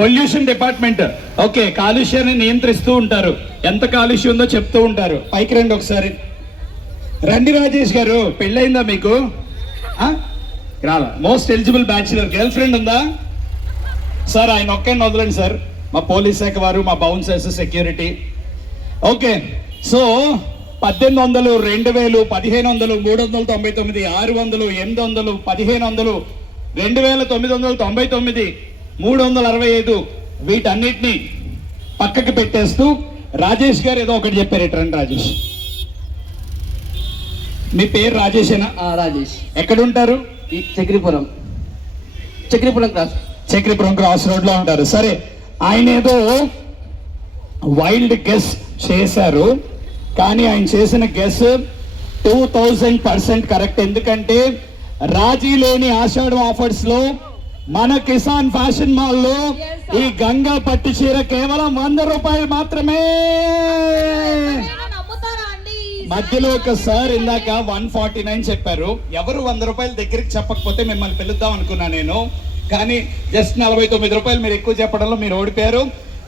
Pollution department. Okay, కాలుష్యాన్ని నియంత్రిస్తూ ఉంటారు. ఎంత కాలుష్యం ఉందో చెప్తూ ఉంటారు. పైకి రండి ఒకసారి. రండి రాజేష్ గారు, పెళ్ళయిందా మీకు? రాలా. Most eligible bachelor. Girl friend ఉందా సార్? ఆయన ఒక్కడిని వదలండి సార్. మా పోలీస్ శాఖ వారు, మా బౌన్సర్స్, సెక్యూరిటీ. ఓకే, సో 1800, 2000, 1500, 399, 600, 800, 1500, 2999, 365 వీటన్నిటిని పక్కకి పెట్టేస్తూ రాజేష్ గారు ఏదో ఒకటి చెప్పారు. రండి రాజేష్. మీ పేరు రాజేషేనా? రాజేష్. ఎక్కడ ఉంటారు? చక్రీపురం క్రాస్ రోడ్ లో ఉంటారు. సరే, ఆయన ఏదో వైల్డ్ గెస్ చేశారు, కానీ ఆయన చేసిన గెస్ 2000% కరెక్ట్. ఎందుకంటే రాజీ లేని ఆషాఢం ఆఫర్స్ లో మన కిసాన్ ఫ్యాషన్ మాల్ లో ఈ గంగా పట్టు చీర కేవలం 100 రూపాయలు మాత్రమే. మధ్యలో ఒకసారి ఇందాక 149 చెప్పారు. ఎవరు 100 రూపాయల దగ్గరికి చెప్పకపోతే మిమ్మల్ని పిలుద్దాం అనుకున్నా నేను, కానీ జస్ట్ 49 రూపాయలు మీరు ఎక్కువ చెప్పడంలో మీరు ఓడిపోయారు.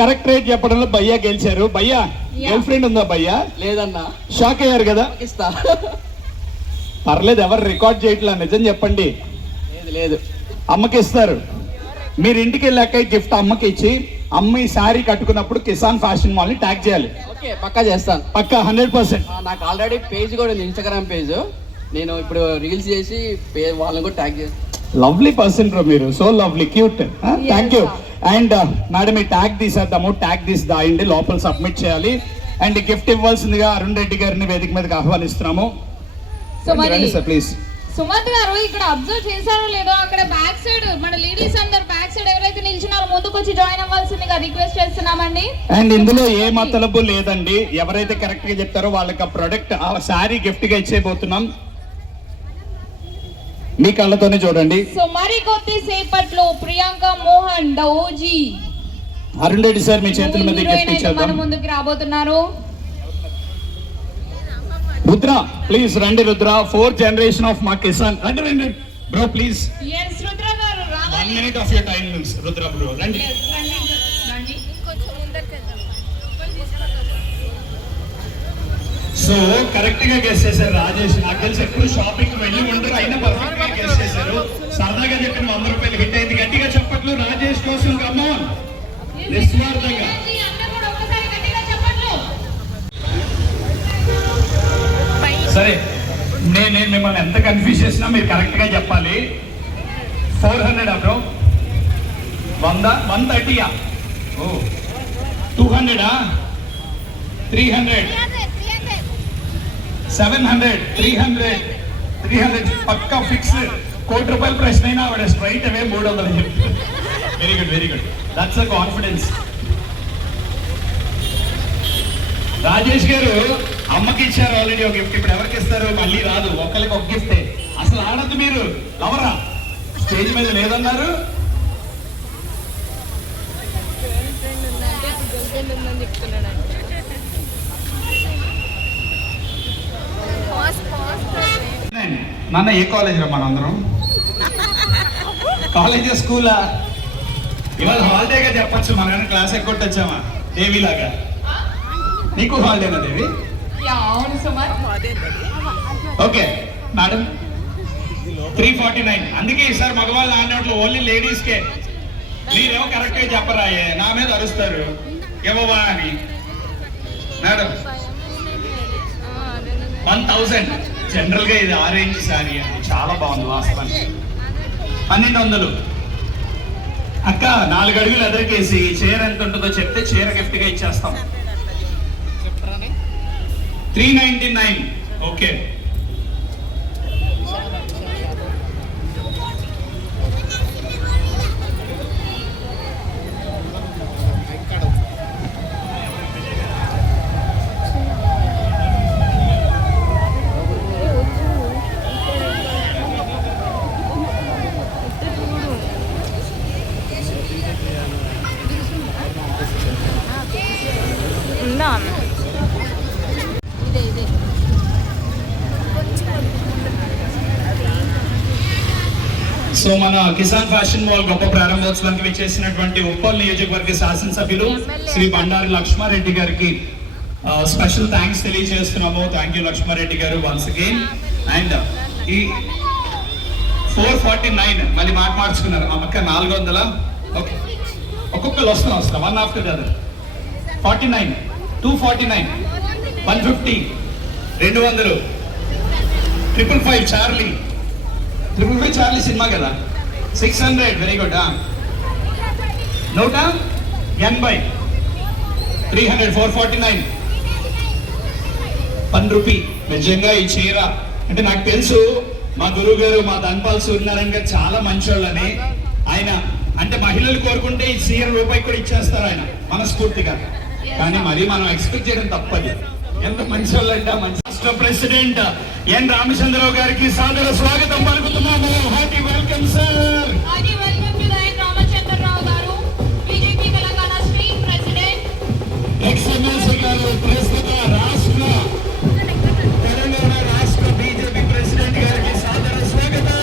కరెక్ట్ రేట్ చెప్పడంలో భయ్యా గెలిచారు. భయ్యా, గర్ల్ ఫ్రెండ్ ఉందా భయ్యా? లేదన్నా. షాక్ అయ్యారు కదా? పర్లేదు, ఎవరు రికార్డ్ చేయట్లా, నిజం చెప్పండి. లేదు, అమ్మకి ఇస్తారు. మీరు ఇంటికి వెళ్ళాక గిఫ్ట్ అమ్మకి ఇచ్చి, అమ్మ ఈ శారీ కట్టుకున్నప్పుడు కిసాన్ ఫ్యాషన్ మాల్ ని ట్యాగ్ చేయాలి. ఓకే, పక్కా చేస్తాను. పక్కా 100%. నాకు ఆల్రెడీ పేజ్ కూడా ఉంది, ఇన్స్టాగ్రామ్ పేజ్. నేను ఇప్పుడు రీల్స్ చేసి వాళ్ళని కూడా ట్యాగ్ చేస్తాను. లవ్లీ పర్సన్ బ్రో మీరు, so lovely, cute. Thank you. And madam, ఈ ట్యాగ్ తీసేద్దాము. ట్యాగ్ తీసి దాయండి, లోపల సబ్మిట్ చేయాలి. అండ్ గిఫ్ట్ ఇవ్వాల్సిందిగా అరుణ్ రెడ్డి గారిని వేదిక మీదకి ఆహ్వానిస్తున్నాము. ప్లీజ్. సుమంత్ గారు, ఇక్కడ అబ్జర్వ్ చేశారో లేదో, అక్కడ బ్యాక్ సైడ్ మన లేడీస్ అందరు బ్యాక్ సైడ్ ఎవరైతే నిల్చున్నారో ముందుకు వచ్చి జాయిన్ అవ్వాల్సిందిగా రిక్వెస్ట్ చేస్తున్నామండి. అండ్ ఇందులో ఏ మతలబు లేదండి. ఎవరైతే కరెక్ట్ గా చెప్తారో వాళ్ళకి ఆ ప్రొడక్ట్, ఆ శారీ గిఫ్ట్ గా ఇచ్చేయబోతున్నాం. మీ కళ్ళతోనే చూడండి. సో మరి కొద్దిసేపట్లో Priyanka Mohan the OG Arun Reddy sir మీ చేతుల మీద గిఫ్ట్ ఇచ్చేద్దాం. మన ముందుకు రాబోతున్నారు. రుద్ర, ప్లీజ్ రండి. రుద్ర, 4th generation ఆఫ్ మా కిసాన్. రండి రండి బ్రో, ప్లీజ్. yes రుద్ర గారు, 1 minute of your time Rudra bro, రండి. సో కరెక్ట్ గా గెస్ చేశారు రాజేష్. నాకు తెలిసి ఎప్పుడు షాపింగ్ వెళ్ళి ఉండరు, అయినా పర్ఫెక్ట్ గా గెస్ చేశారు. సరదాగా చెప్పిన 100 రూపాయలు హిట్ అయింది. గట్టిగా చెప్పట్లు రాజేష్ కోసం. కమోన్, నిస్వార్థంగా. సరే, నేను మిమ్మల్ని ఎంత కన్ఫ్యూజ్ చేసినా మీరు కరెక్ట్ గా చెప్పాలి. 400 బ్రో? 100, 130, 200, 300, 700, 300 పక్కా ఫిక్స్. 1 కోటి రూపాయల ప్రశ్న అయినా ఆవిడ స్ట్రైట్ అవే 300 చెప్తారు. Very good, very good. That's a confidence. Rajesh గారు అమ్మకి ఇచ్చారు ఆల్రెడీ ఒక గిఫ్ట్. ఇప్పుడు ఎవరికి ఇస్తారు? మళ్ళీ రాదు, ఒకరికి ఒక గిఫ్టే. అసలు ఆడద్దు మీరు. లవరా? స్టేజ్ మీద లేదన్నారు. నాన్న, ఏ కాలేజ్ రా మనందరం? కాలేజీ, స్కూలా? ఇవాళ హాలిడేగా చెప్పచ్చు. మన క్లాస్ ఎక్కొట్టొచ్చామా దేవి లాగా? నీకు హాలిడేనా దేవి? Okay madam, 349. అందుకే ఈసారి మగవాళ్ళు ఆడినట్లు ఓన్లీ లేడీస్ కే. మీరేమో కరెక్ట్ గా చెప్పరాయే, నా మీద అరుస్తారు ఇవ్వవా అని. మేడం 1000. జనరల్ గా ఇది ఆరెంజ్ శారీ అండి, చాలా బాగుంది వాస్తవానికి. 1200. అక్క 4 అడుగులు ఎదురుకేసి చీర ఎంత ఉంటుందో చెప్తే చీర గిఫ్ట్ గా ఇచ్చేస్తాం. 399. ఓకే, సో మన కిసాన్ ఫ్యాషన్ మాల్ గొప్ప ప్రారంభోత్సవానికి విచ్చేసినటువంటి ఉప్పల్ నియోజకవర్గ శాసనసభ్యులు శ్రీ బండారి లక్ష్మారెడ్డి గారికి స్పెషల్ థ్యాంక్స్ తెలియజేస్తున్నాము. థ్యాంక్ యూ లక్ష్మారెడ్డి గారు వన్స్ అగైన్. అండ్ ఈ 449 మళ్ళీ మార్చుకున్నారు అక్క 400. ఓకే, ఒక్కొక్కరు వస్తాం 1 after the other. 49, 249, 150, 200, 555 Charlie, 555 Charlie cinema కదా. 600 వెరీ గుడ్. 180, 300, 449, 1 రూపీ. నిజంగా ఈ చీర అంటే నాకు తెలుసు మా గురువు గారు మా ధన్పాల్ సూర్యనారాయణ గారు చాలా మంచోళ్ళని. ఆయన అంటే మహిళలు కోరుకుంటే ఈ చీర రూపాయి కూడా ఇచ్చేస్తారు ఆయన మనస్ఫూర్తిగా. కానీ మరి మనం ఎక్స్పెక్ట్ చేయడం తప్పది. ఎంత మంచి వాళ్ళు అంటే మంచి రాష్ట్ర ప్రెసిడెంట్ ఎన్ రామచంద్రరావు గారికి సాదర స్వాగతం పలుకుతున్నాము. Hearty welcome sir. Hearty welcome to the N Ramachandra Rao గారు, BJP Telangana state president. Ex MLC గారు ప్రస్తుత తెలంగాణ రాష్ట్ర బీజేపీ ప్రెసిడెంట్ గారికి సాదర స్వాగతం.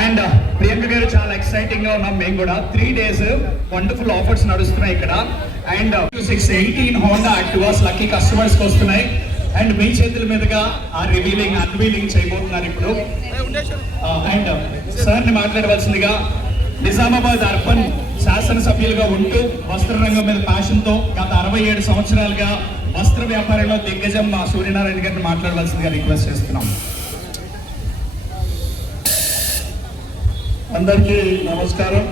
అండ్ ప్రియాంక గారు చాలా ఎక్సైటింగ్ గా ఉన్నాం మేము కూడా. 3 days వండర్ఫుల్ ఆఫర్స్ నడుస్తున్నాయి ఇక్కడ. అండ్ 618 హోండా యాక్టివాస్ లక్కీ కస్టమర్స్ కి వస్తున్నాయి. అండ్ మీ చేతుల మీదుగా ఆ అన్వీలింగ్ చేయబోతున్నారు ఇప్పుడు. అండ్ సార్ ని మాట్లాడవలసిందిగా నిజామాబాద్ అర్బన్ శాసనసభ్యులుగా ఉంటూ వస్త్ర రంగం మీద ప్యాషన్ తో గత 67 సంవత్సరాలుగా వస్త్ర వ్యాపారంలో దిగ్గజం మా సూర్యనారాయణ గారిని మాట్లాడవలసిందిగా రిక్వెస్ట్ చేస్తున్నాం. అందరికీ నమస్కారం.